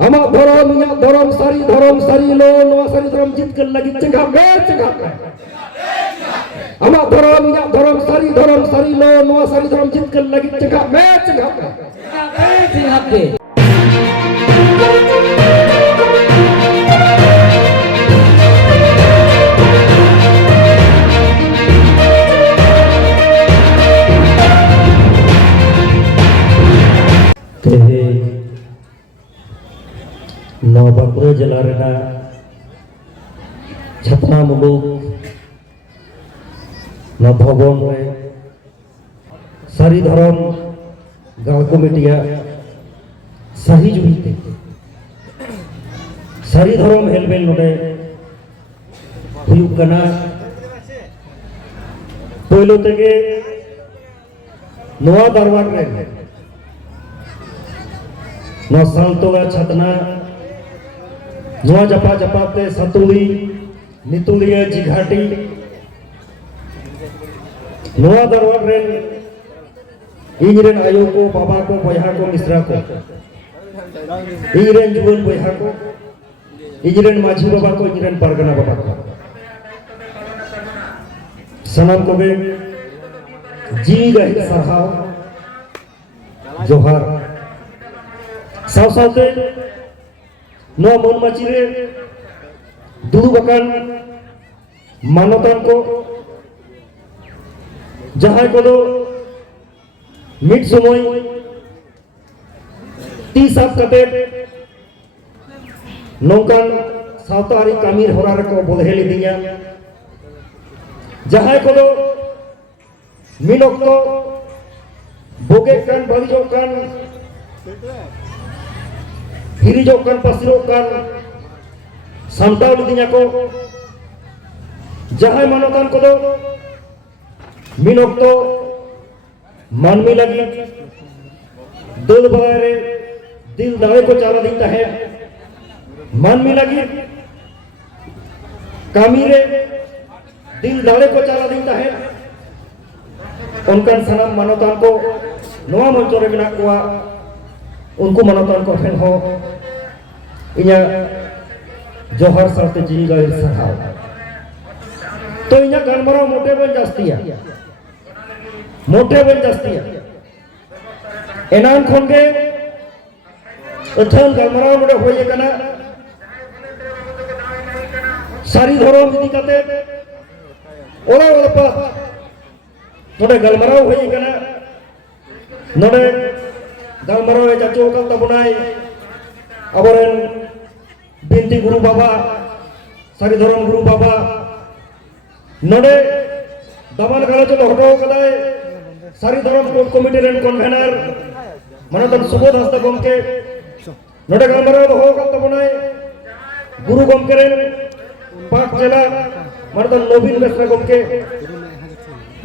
Amak dorom sari lo no sari dorom jitkan lagi cegah be. Amak dorom sari lo no sari dorom jitkan lagi cegah be. Nabapura जिला रेना छतना मुलुक न भवन रे सारी धर्म गाँव कमिटिया सही जुड़ते सारी धर्म हेलमेल नोडे हुयुक कना पहलो तेगे नवा दरबार रे न सालतोगा छतना नवा जपा जपाते सतुली नितुलिया जिघाटी नवा दरबार रेन इंजरेन आयो को बाबा को बया को मिश्रा को इंजरेन जुगन बया को इंजरेन माझी बाबा को इंजरेन परगना बाबा को सनम को बे जी गही सरहाव जोहार साव सावते नवा मन माचिरे दुदु बकान मानवतान को जहां को दो मिट समय ती साफ कते नौकान सावतारी कामीर होरा रको बोधेली दिया जहां को दो मिनोक तो बोगे कान बलिजो कान हिरिजोkan pasirokan samtau dinya ko jahai manotan ko do minok to manmi lagi dil bare dil dare ko chala dita hai manmi lagi kami re dil dare ko chala dita hai onkan sanam manotan ko noa montore menak ko उनको मनोतन को फेन हो इन्या जोहर साथे जी गए सहाव तो इन्या गनमरा मोटे बन जास्तिया एनान खोंगे उठन गनमरा मोटे होये कना सारी धर्म इदी कते ओला पा मोटे गनमरा होये कना नोडे गलमरो जाचो कल तबुनाय अबरेन बिनती गुरु बाबा सारी धर्म गुरु बाबा नोडे दमन गलचो हटो कदाय सारी धर्म कोर्ट कमिटी रेन कन्वेनर मनतन सुबोध हस्ता गमके नोडे गलमरो हो कल तबुनाय गुरु गमके रेन पाक जिला मनतन नवीन बेसरा गमके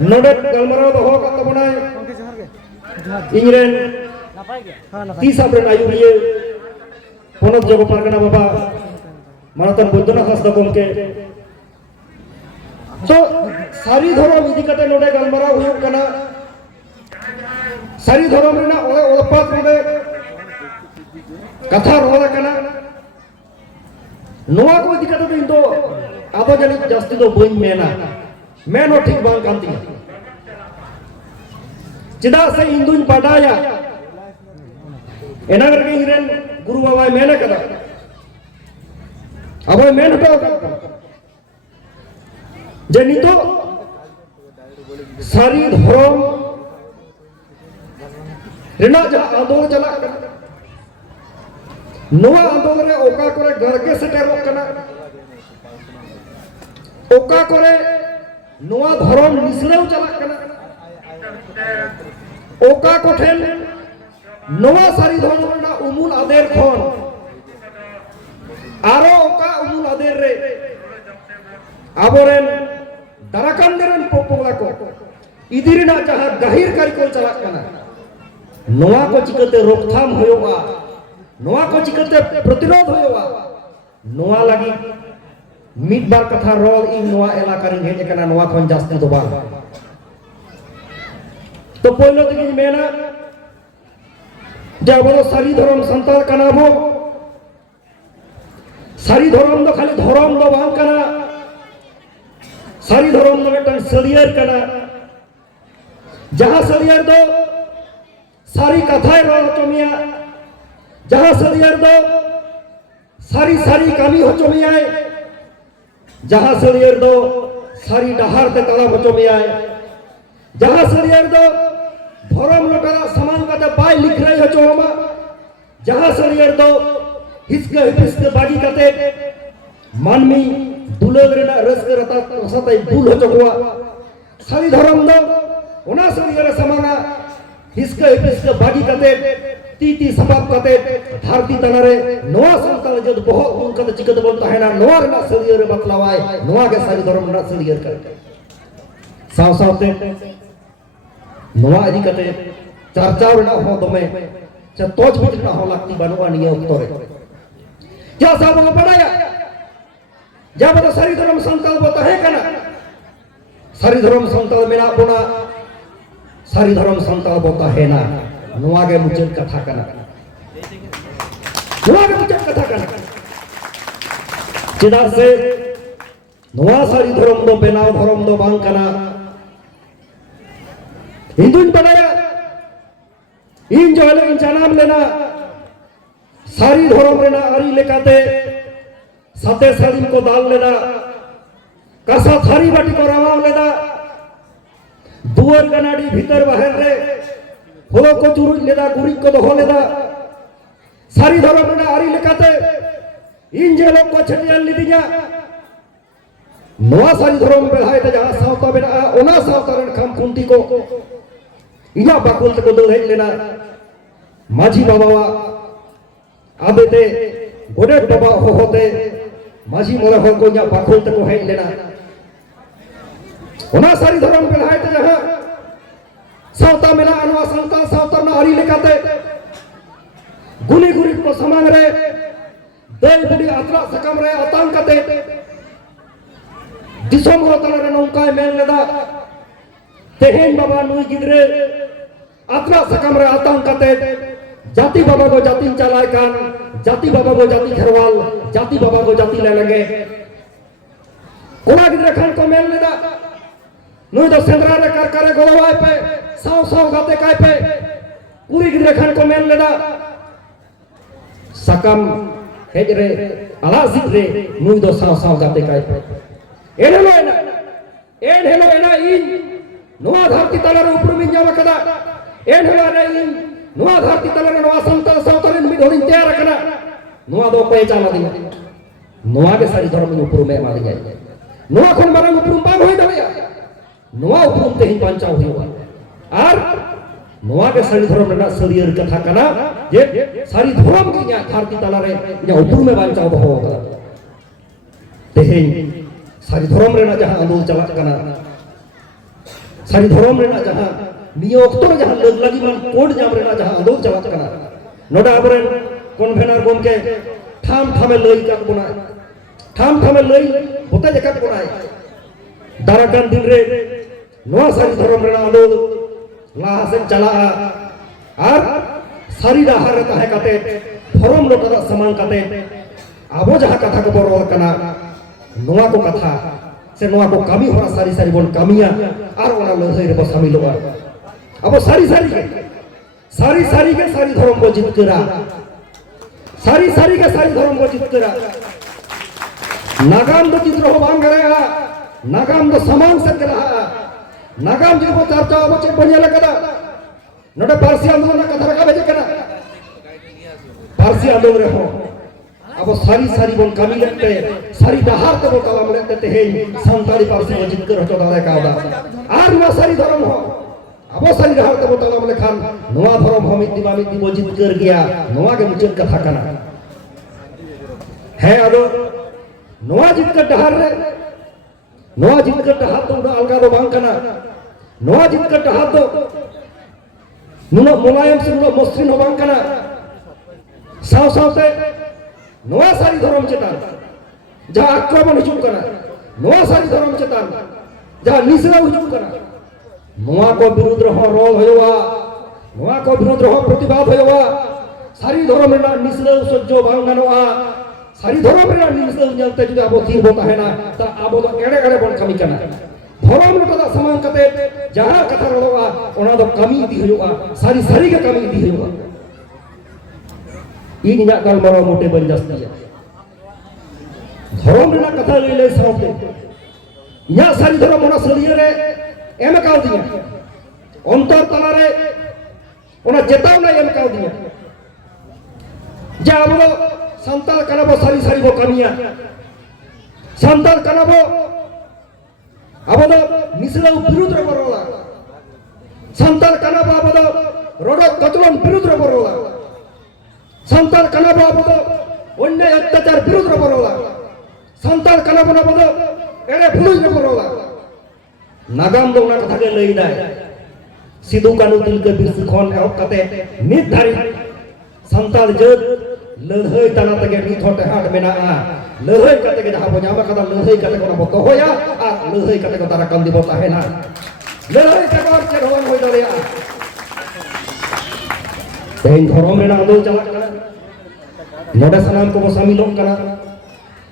नोडे गलमरो हो कल तबुनाय इंजरेन तीस अप्रैल आयुरिये पोनत जगो परगना बाबा मनतन बुद्धना हस्ता गमके तो सारी धर्म इदी कते नोडे गलमरा हुयुक कना सारी धर्म रेना ओले ओलपात नोडे कथा रोला कना नोआ को इदी कते इन तो आदो जनी जास्ती दो बइन मेना मेनो ठीक बांग कांती चिदा से इंदुन पडाया एना करके हिरेन गुरु बाबा मेने कदा अब मेन हटाओ जे नितो सारी धर्म रेना जा आंदोलन चला नोआ आंदोलन रे ओका करे गरगे सेटेरो कना ओका करे नोआ धर्म निसरेव चला कना ओका कोठेन नवा सारी धर्म उमुल आदेर खन आरो ओका उमुल आदेर रे आबोरेन दाराकांदेरन पोपोला को इदिरिना जहां गहिर कारिकोल चला कना नवा को चिकते रोकथाम होयोगा नवा को चिकते प्रतिरोध होयोगा नवा लगी मिट बार कथा रोल इन नवा इलाका रे हेज कना नवा खन जास्ती तो बार तो पहले तक मेना जब सारी धर्म संताल कनाबो सारी धर्म दो खाली धर्म दो बांग कना सारी धर्म दो मिटन सलियर कना जहां सलियर दो सारी कथाएं रोल चमिया जहां सलियर दो सारी सारी कमी हो चमिया जहां सलियर दो सारी डहार ते तला हो चमिया जहां सलियर दो धर्म लोकरा समान का बाय लिख रही हो चोमा जहां सलियर दो हिस्के हिस्के बागी कते मानमी दुलग रेना रस्क रता रसातै भूल हो चुका सारी धर्म दो ओना सलियर समाना हिस्के हिस्के बागी कते ती सबाब कते धरती तनारे नवा संताल जद बहुत उनका चिकत बोलता है ना नवा रेना सलियर बतलावाय नवा के सारी धर्म ना सलियर कर साव सावते नवा इदी कते चर्चा रेना हो दमे च तोज बिजना हो लगती बनवा निया उत्तरे क्या साहब को पढ़ाया जब तो सारी धर्म संताल बोलता है कना सारी धर्म संताल मेरा बोना सारी धर्म संताल बोलता है ना नुआ के मुचन कथा कना नुआ के मुचन कथा कना चिदा से नुआ सारी धर्म दो बेनाव धर्म दो बांग कना हिंदुन पढ़ाया इन जो है इन जनाम लेना सारी धर्म लेना आरी लेकाते साते सालिम को दाल लेना कसा थारी बाटी को रामाम लेना दुआर गनाडी भीतर बाहर रे होलो को चुरुज लेना गुरी को दो लेना सारी धर्म लेना आरी लेकाते इन जे लोग को छटियान लीदिया नवा सारी धर्म बेलाय ते जहां सावता बेना ओना सावतारन खाम कुंती को इना बाकुल ते को दो लेना माझी बाबा आबेते गोडे बाबा होते माझी मोला हो को या बाकुल ते को हेज लेना ओना सारी धर्म पे हाय ते जहां सावता मेला अनवा संता सावता ना हरी लेकाते गुनी गुरी को समांग रे दई बुडी अतरा सकम रे आतंकते दिसोम रोतला रे नौका मेल लेदा तेहेन बाबा नुई गिदरे अतरा सकम रे आतंकते जाति बाबा को जाति चलाय कान जाति बाबा को जाति खरवाल जाति बाबा को जाति ले लगे कोना गिदरे खान को मेल लेदा नुई तो सेंद्रा रे कर करे गोलवाय पे साव साव गाते काय पे पूरी गिदरे खान को मेल लेदा सकम हेजरे अलाजित रे नुई तो साव साव गाते काय पे एन हेलो एना इन नवा धरती तलर उपरुमिन जाव कदा एन हेलो रे इन नवा धरती तलर नवा संतल सावतरन मिड होरिन तैयार कना नवा दो पहचान दी नवा के सारी धर्म उपरुम में मारी जाय नवा खन मारन उपरुम बाग होय दया नवा उपरुम ते ही पंचाव होय आर नवा के सारी धर्म रेना सरियर कथा कना जे सारी धर्म के या धरती तलर या उपरुम में पंचाव हो कदा तेहेन सारी धर्म रेना जहां आंदोलन चला कना सारी धर्म रेना जहां नियो अक्तोर जहां लगी मन कोड जाम रेना जहां आंदोलन चला कना नोडा अबरेन कन्वेनर गोमके ठाम ठामे लई का बोना ठाम ठामे लई होते जकत बोना दाराकान दिन रे नवा सारी धर्म रेना आंदोलन लाहा से चला आर सारी राहर ताहे काते धर्म लोटा समान काते आबो जहां कथा को बोल कना नवा को कथा से नवा को कमी होना सारी सारी बोल कमिया आर ओना लहई रे बस शामिल होआ अब सारी सारी के सारी धर्म को जीत करा सारी के सारी धर्म को जीत करा नागाम दो चित्र हो बांग रहेगा नागाम दो समान से करा नागाम जो चर्चा अब चेक बनिया लगदा नोडे पारसी आंदोलन कथा रखा भेजे करा पारसी आंदोलन रे हो अब सारी बोल कमी लगते सारी दहार तो बोल कलम लगते ते हे संताली पारसी को जीत कर हटो दादा कादा आर नवा सारी धर्म हो अब सारी दहार तो बोल कलम लेखान नवा धर्म हम इत्ती वो जीत कर गया नवा के मुचन कथा कना है अब नवा जीत कर दहार रे नवा जीत कर दहार तो अलगा दो बांग कना नवा जीत कर दहार तो नुनो मुलायम से नुनो मसरिन हो बांग कना साव सावते नवा सारी धर्म चेतान जहां आक्रमण हिजुक कना नवा सारी धर्म चेतान जहां निसरा हिजुक कना नवा को विरुद्ध रहो रोल होयवा नवा को विरुद्ध रहो प्रतिवाद होयवा सारी धर्म रेना निसरा सज्जो बांगनवा सारी धर्म रे निमिसल ᱧᱮᱞᱛᱮ जुदि आबो थीर बो ताहेना ता आबो दो एड़े एड़े बन कमी कना धर्म रे कदा समान कते जहां कथा रड़ोआ ओना दो कमी इदी हुआ सारी सारी के कमी इदी हुआ इन इना गलमाराव मोटे बन जस्तिया धर्म रे कथा लई लई सावते इना सारी धर्म ओना सरिया रे एम काव दिया अंतर तला रे ओना चेतावना एम काव दिया जे आबो संताल कनाबो सारी सारी बो कमिया संताल कनाबो आबो दो मिसला विरुद्ध रे बरोला संताल कनाबो आबो दो रोडो कतलन विरुद्ध रे बरोला संताल कनाबो आबो दो अन्याय अत्याचार विरुद्ध रे बरोला संताल कनाबो आबो दो एड़े भुलुज रे बरोला नागाम दो ना कथा के लई दाय सिदु कानु तिलका बिरसी खन एहब कते नित धारी संताल जत लड़ाई तना तगे नित होते हाट मेना लड़ाई कते के जहां बजामा कदा लड़ाई कते को बतो होया आ लड़ाई कते को तारा कम दिबो ताहेना लड़ाई के बार के होवन होय दरिया तेन धर्म मेना आंदोलन चला कना नोडे सलाम को शामिल कना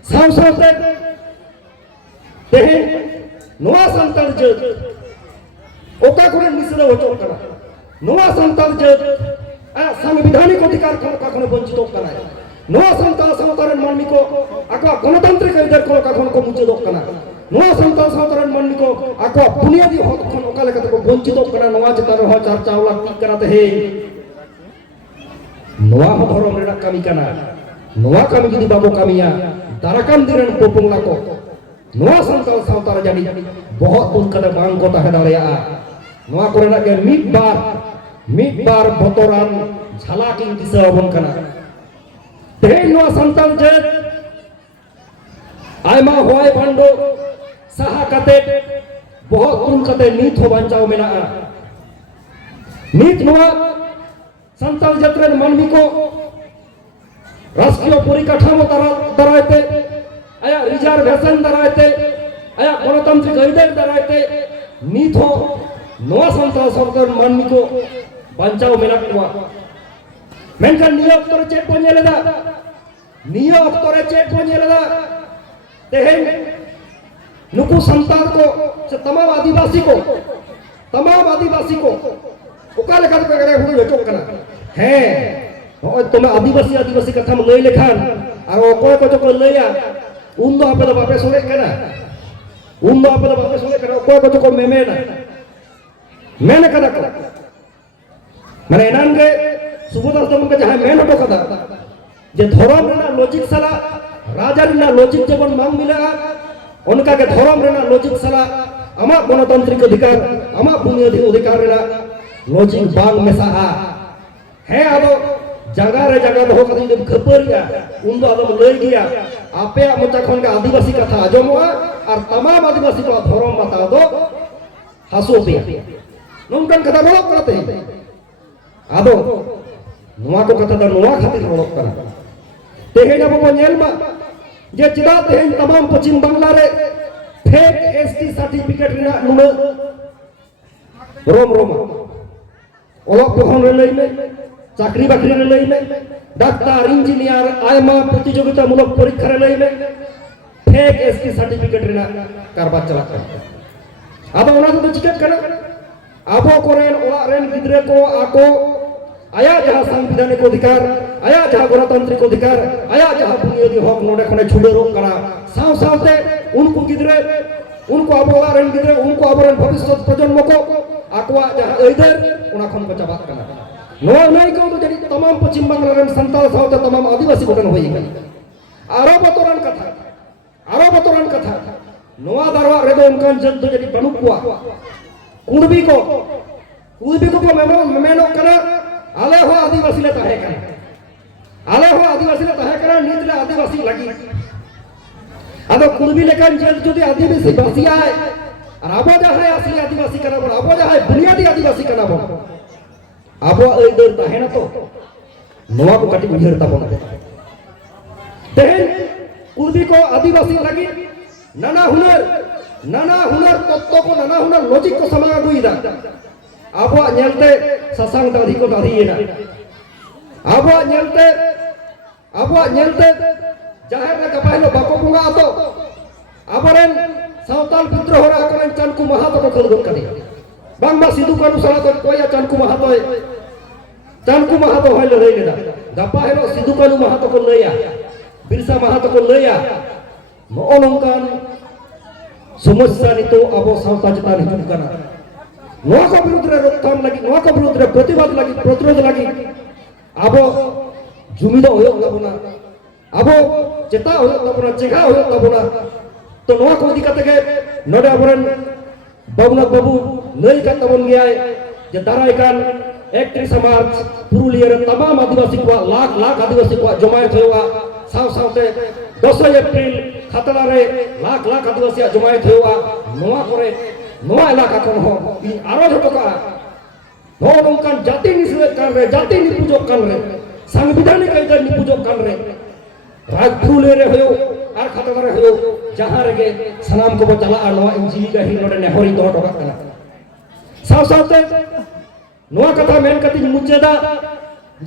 साव सावते तेन नोआ संताल जत ओका कोने मिसले होचो कना नोआ संताल जत संवैधानिक अधिकार कखनो वंचित कना नोआ संताल सावतारन मानमी को आको गणतांत्रिक अधिकार कखनो को मुचित कना नोआ संताल सावतारन मानमी को आको बुनियादी हक खन ओका लेकते को वंचित कना नोआ चतार हो चर्चा लाक्ति कराते हे नोआ हो धर्म रे कमी कना नोआ कमी जदि बाबो कमिया दाराकान दिरन पोपुंगला को नोआ संताल सावतार जानी बहुत उन कदे बांग को ताहे दाड़िया नोआ कोरेना के मिट बार बतोरान झलाकिन दिशा बन कना तेन नोआ संताल जे आयमा होय बांडो साहा कते बहुत उन कते नीत हो बांचाव मेना नीत नोआ संताल जत्रेन मानमी को राष्ट्रीय परिकाठामो दरायते आया रिजर्वेशन दरायते आया गणतांत्रिक अधिकार दरायते नीत हो नोआ संताल सरकार मानमी को बांचाव मेना कुआ मेनखान निया अक्तरे चेक बो नेलेदा निया अक्तरे चेक बो नेलेदा तेहेन नुकु संताल को से तमाम आदिवासी को ओका लेखा तो करे हुई होचो कना है होय तुम आदिवासी कथा में लई लेखान और ओकोय को जो लइया उन दो आपे बापे सुने कना ओकोय को जो मेमेना मेन कदा को माने एनान के सुबोदास दम के जहां मेन हटो कदा जे धर्म रेना लॉजिक साला राजा रेना लॉजिक जबन मांग मिला उनका के धर्म रेना लॉजिक साला अमा गणतांत्रिक अधिकार अमा बुनियादी अधिकार रेना लॉजिक बांग मेसा है आदो जगह दो कदी जब खपरिया उन दो आदम लई गया आपे मोचा खन के आदिवासी कथा आजमवा और तमाम आदिवासी को धर्म बता दो हसो पे नोंकन कथा रोक करते हैं आदो नोआ को कथा दा नोआ खातिर रोक करा तेहे ना बो नेलमा जे चिदा तेहे तमाम पश्चिम बांग्ला रे फेक एसटी सर्टिफिकेट रेना नुना रोम ओला पहन रे लई में चाकरी बाकरी रे लई में डाक्टर इंजीनियर आयमा प्रतियोगिता मूलक परीक्षा रे लई में फेक एसटी सर्टिफिकेट रेना कारबार चला कर आदो ओना तो चिकेट कना आबो कोरेन ओला रेन गिद्रे को आको आया जहां संवैधानिक अधिकार आया जहां गणतांत्रिक अधिकार आया जहां बुनियादी हक नोडे खने छुड़ेरो कना साव सावते उनको गिद्रे उनको आबो ओला रेन गिद्रे उनको आबोरेन भविष्य प्रजन्म को आकवा जहां इधर उना खन को चाबा कना नो नहीं को तो जड़ी तमाम पश्चिम बांग्ला रेन संताल सावते तमाम आदिवासी गोटन होई गई आरो बतोरान कथा नोआ दरवा रेदो उनकान जद जड़ी बनुकुआ कुड़बी को मेनो कना आले हो आदिवासी ले ताहे कना नीत ले आदिवासी लगी आदो कुड़बी लेकान जद जदी आदिवासी बसिया है और आबो जहां असली आदिवासी कना बोल आबो जहां बुनियादी आदिवासी कना बोल आबो ए दर ताहे ना तो नोआ को कटी उहेरता बोल तेन कुड़बी को आदिवासी लगी नाना हुनर तत्व को नाना हुनर लॉजिक को समझ आगुईदा आबो नेलते ससांग दाढ़ी को दाढ़ीना आबो नेलते जाहिर रे गपा हिलो बाको बुंगा तो आबरेन सावताल विद्रोह रे आकरेन चानकू महातो को खल गद कदे बांगबा सिदु कानु सला तो कोया चानकू महातो होय लड़ाई लेदा गपा हिलो सिदु कानु महातो को लया बिरसा महातो को लया नो नोंकान समस्या नितो अबो सावता चेतान हिजुग कना नोआ को विरुद्ध रे रोकथाम लगी नोआ को विरुद्ध रे प्रतिवाद लगी प्रतिरोध लगी अबो जुमिदा होयो ताबोना अबो चेता होयो ताबोना चेगा होयो ताबोना तो नोआ को इदी कते के नोडे अबरन बाबुनाथ बाबू लई का ताबोन गयाय जे दाराय कान 31 मार्च पुरुलिया रे तमाम आदिवासी को लाख आदिवासी को जमायत होया साव सावते 10 एप्रिल खतरा रे लाख आदिवासी जमायत होया नोआ करे नोआ इलाका कोन हो इन आरो झटका नो नोंकान जाति निसले कान रे जाति निपुजो कान रे संविधानिक कायदा निपुजो कान रे राजपुरुले रे होयो आर खतरा रे होयो जहां रे सनाम को चला नोआ इंजीनी का ही नोडे नेहरी दो टका कना साव सावते नोआ कथा मेन कति मुचेदा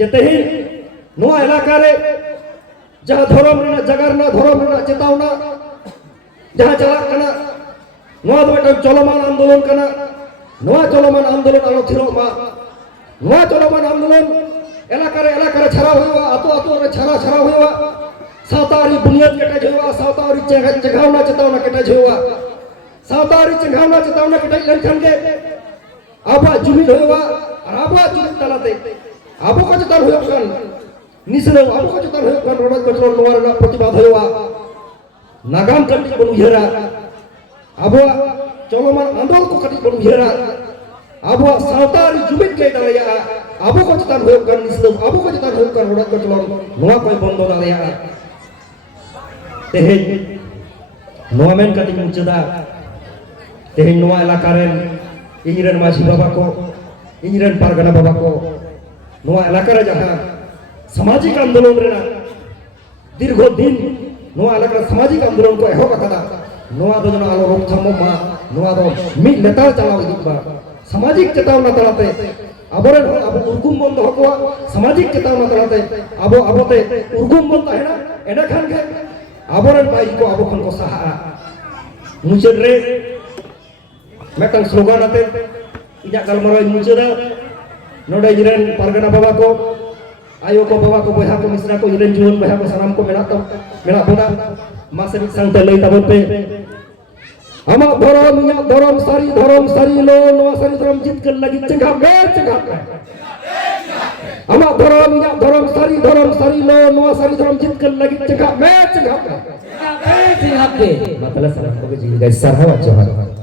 जे तेहिन नोआ इलाका रे जहां धर्म रे जगरना धर्म रे चेतावना जहां चला कना नोआ दो एक चलमान आंदोलन कना नोआ चलमान आंदोलन आलो थिरो मा नोआ चलमान आंदोलन इलाका रे छरा होया आतो रे छरा होया सावतारी बुनियाद केटे होया सावतारी चेघावना चेतावना केटे होया सावतारी चेघावना चेतावना केटे लेनखान के आबा जुमिद होया और आबा जुमिद तलाते आबो को चेतान होया कान निसले आबो को चेतान होया कान रोड कचरो नोआ रे प्रतिवाद होया नागाम कटी बनु हेरा आबो चलमान आंदोलन को कटी बनु हेरा आबो सावतारी जुमिद के दाया आबो को चेतान होया कान निसले आबो को चेतान होया कान रोड कचरो नोआ कोई बंदो दाया तेहेन नोआ मेन कटी मुचदा तेहेन नोआ इलाका रेन इंजरन माझी बाबा को इंजरन पारगना बाबा को नोआ इलाका रे जहां सामाजिक आंदोलन रेना दीर्घ दिन नोआ इलाका सामाजिक आंदोलन को एहो कदा नोआ दो जना आलो रोकथाम मा नोआ दो मि लेतार चलाव इदिक बा सामाजिक चेतावना तलाते आबोरे आबो उर्गुम बंद हकवा सामाजिक चेतावना तलाते आबोते उर्गुम बंद हेना एडा खान के आबोरे बाई को आबो खन को सहा मुचद रे मेटन स्लोगान आते इजा गलमरो मुचदा नोडे जिरेन पारगना बाबा को आयो को बाबा को बहा को मिश्रा को जिरेन जुवन बहा को सनाम को मेना बोना मासे संगते लई ताबो पे आमा धरम सारी लो नोआ सारी धरम जीत कर लगी चंगा आमा धरम सारी लो नोआ सारी धरम जीत कर लगी चंगा मतलब सनाम को जी गई सरहा जोहार